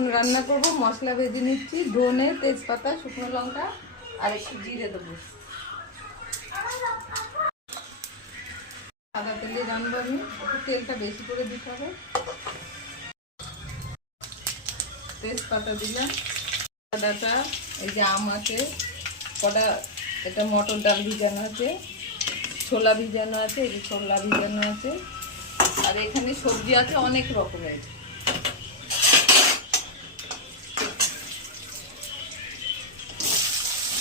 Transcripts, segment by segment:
এখন রান্না করব, মশলা ভেজে নিচ্ছি, ধনে, তেজপাতা, শুকনো লঙ্কা আর একটু জিরে দেবো। সাদা তেলে রান্না আমি, একটু তেলটা বেশি করে দিতে হবে। তেজপাতা দিলাম, আদাটা, এই যে আম আছে কটা, এটা মটর ডাল ভিজানো আছে, ছোলা ভিজানো আছে, এই যে ছোলা ভিজানো আছে, আর এখানে সবজি আছে অনেক রকমের।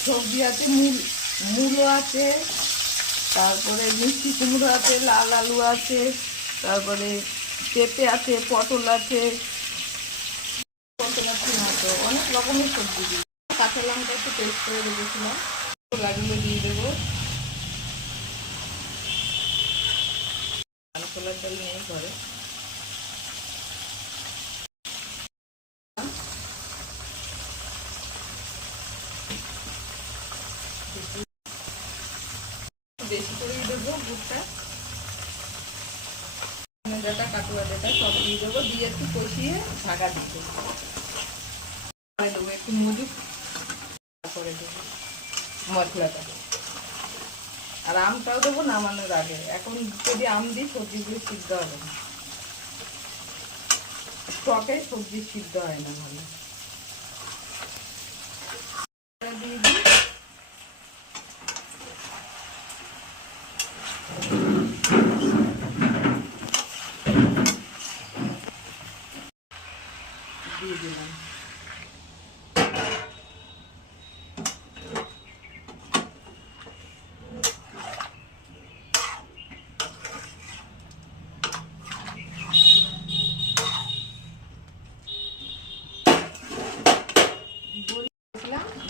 সবজি আছে, মূলো আছে, তারপরে মিষ্টি কুমড়ো আছে, লাল আলু আছে, তারপরে পেঁপে আছে, পটল আছে, অনেক রকমের সবজি দিই। কাঁচা লঙ্কা একটু পেস্ট করে রেখেছিলাম, লাগলে দিয়ে দেবো। ছোলার ডাল নেই ঘরে, বেশি করেই দেবো গুড়টা, ডাটা, কাটুয়া ডাটা সব দিয়ে দেবো, দিয়ে একটু কষিয়ে ঢাকা দিতে দেবো, একটু মজুদ করে দেবো মশলাটা। আর আমটাও দেবো নামানোর আগে, এখন যদি আম দিই সবজিগুলো সিদ্ধ হবে না, টকে সবজি সিদ্ধ হয় না ভালো। দিয়ে দিই, দিয়ে দিলাম।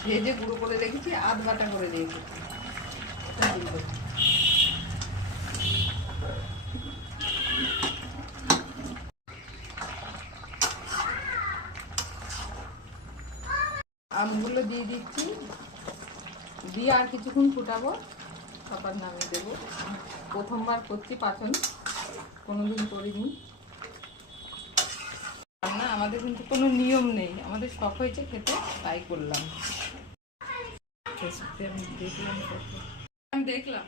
ভেজে গুঁড়ো করে রেখেছি, আধ বাটা করে রেখেছি। আমগুলো দিয়ে দিচ্ছি, দিয়ে আর কিছুক্ষণ ফুটাবো, তারপর নামিয়ে দেবো। প্রথমবার করছি পাচন, কোনোদিন করিনি রান্না, আমাদের কিন্তু কোনো নিয়ম নেই, আমাদের শখ হয়েছে খেতে, তাই করলাম। আমি দেখলাম